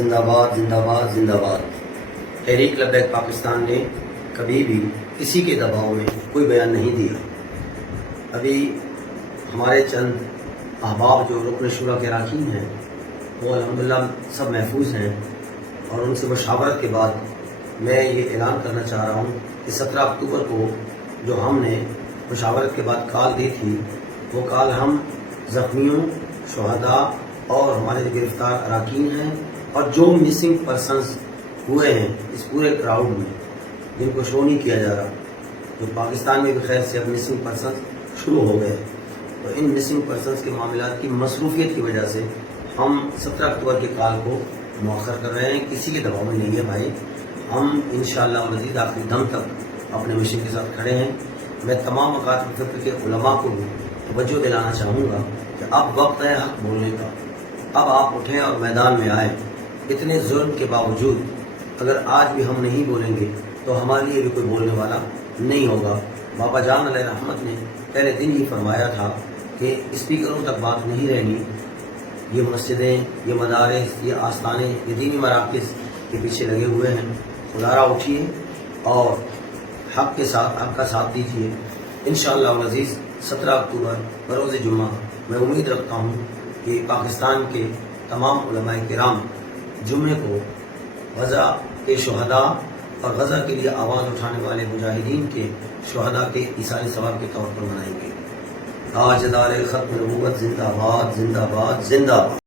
زندہ باد زندہ باد زندہ باد۔ تحریک لبیک پاکستان نے کبھی بھی کسی کے دباؤ میں کوئی بیان نہیں دیا۔ ابھی ہمارے چند احباب جو رکن شورا کے اراکین ہیں وہ الحمدللہ سب محفوظ ہیں، اور ان سے مشاورت کے بعد میں یہ اعلان کرنا چاہ رہا ہوں کہ 17 اکتوبر کو جو ہم نے مشاورت کے بعد کال دی تھی، وہ کال ہم زخمیوں، شہداء اور ہمارے جو گرفتار اراکین ہیں اور جو مسنگ پرسنز ہوئے ہیں اس پورے کراؤڈ میں، جن کو شو نہیں کیا جا رہا، جو پاکستان میں بھی خیر سے اب مسنگ پرسنز شروع ہو گئے، تو ان مسنگ پرسنز کے معاملات کی مصروفیت کی وجہ سے ہم 17 اکتوبر کے کال کو مؤخر کر رہے ہیں۔ کسی کے دباؤ میں نہیں ہے بھائی، ہم انشاءاللہ مزید آخری دم تک اپنے مشن کے ساتھ کھڑے ہیں۔ میں تمام مکاتب فکر کے علماء کو بھی توجہ دلانا چاہوں گا کہ اب وقت ہے حق بولنے کا، اب آپ اٹھیں اور میدان میں آئیں۔ اتنے ظلم کے باوجود اگر آج بھی ہم نہیں بولیں گے تو ہمارے لیے بھی کوئی بولنے والا نہیں ہوگا۔ بابا جان علیہ رحمت نے پہلے دن ہی فرمایا تھا کہ اسپیکروں تک بات نہیں رہنی، یہ مسجدیں، یہ مدارس، یہ آستانے، یہ دینی مراکز کے پیچھے لگے ہوئے ہیں۔ خدارا اٹھیے اور حق کے ساتھ حق کا ساتھ دیجیے۔ انشاءاللہ العزیز 17 اکتوبر بروز جمعہ میں امید رکھتا ہوں کہ پاکستان کے تمام علماء کرام جمعے کو غزہ کے شہداء اور غزہ کے لیے آواز اٹھانے والے مجاہدین کے شہداء کے ایصال ثواب کے طور پر منائیں گے۔ تاجدار ختم نبوت زندہ باد زندہ باد زندہ باد۔